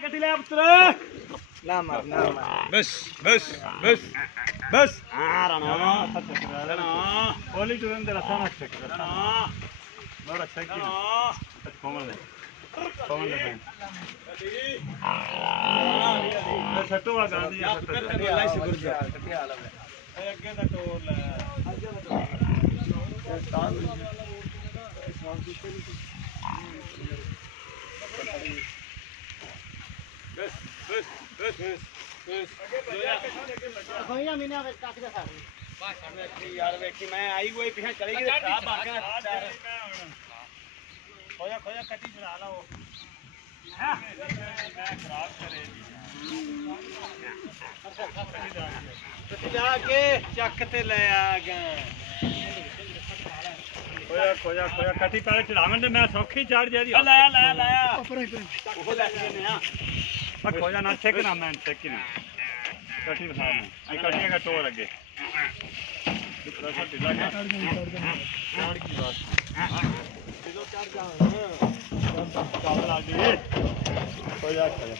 कटी ले पुत्र ना मार बस बस बस बस राणा राणा ओली टू तेरा साना चेक राणा बड़ा चेक कौन है मैं छट्टो वाला गांधी अल्लाह से गुरु कटी हाल है अगे दा टोल बस बस बस बस भैया मैंने अब काट के साथ बस यार देखी मैं आई हुई पीछे चली गई खराब आ गया खोया खोया कटी चला ला वो मैं खराब करे तो जाके चक ते ले आ गए खोया खोया खोया कटी पहले चढ़ावन ते मैं सौखी चढ़ जा दी लाया लाया लाया ऊपर वो लेके ने आ मैं खोया ना छेक ना मैं छेक ना कटी बना मैं आई कटी का टोर अगे दूसरा सा ढीला कर चढ़ की बात किलो चढ़ जा चावल आ गई खोया खोया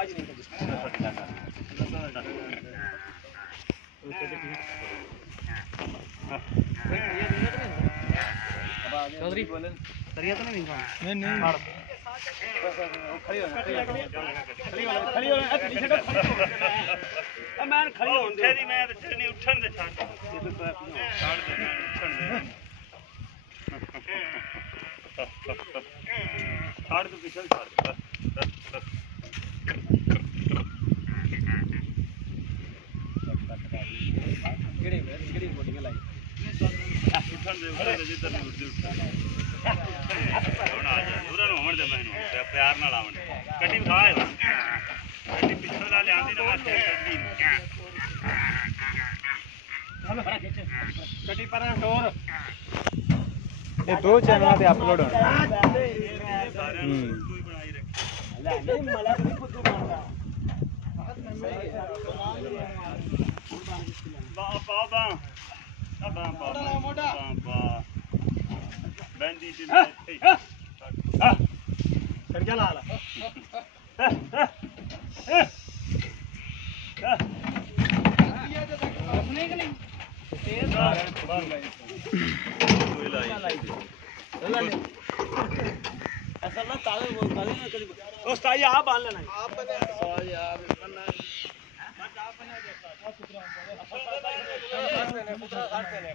आज नहीं चौधरी सरिया तो नहीं नहीं खड़ी हो मैं खड़ी हो तेरी मैं चढ़नी उठन दे छाड़ दे छाड़ दे पिछल छाड़ किहड़ी बोलिंग लाई उठन दे जिधर नहीं उठदी ਹੁਣ ਆ ਜਾ ਦੂਰਾਂ ਨੂੰ ਹੋਣ ਦੇ ਮੈਨੂੰ ਪਿਆਰ ਨਾਲ ਆਵਣ ਕੱਟੀ ਵਿਖਾਏ ਕੱਟੀ ਪਿੱਛੋਂ ਲਾ ਲਿਆਂਦੀ ਨਾ ਹੱਥ ਕੱਢੀ कटी पर टोर ये दो चैनल पे अपलोड होना ਸਾਰਿਆਂ ਨੂੰ ਕੋਈ ਬਣਾਈ ਰੱਖੀ ले नहीं मला भी खुद मारदा ਬਾ ਬਾ ਬਾ ਬਾ ਬਾ ਬਾ ਬੰਦੀ ਤੇ कर जा ला अपने के नहीं असल में ताले वो ताले में कभी उस्ताद जी आप बांध लेना आप बने यार बनना बस आप बने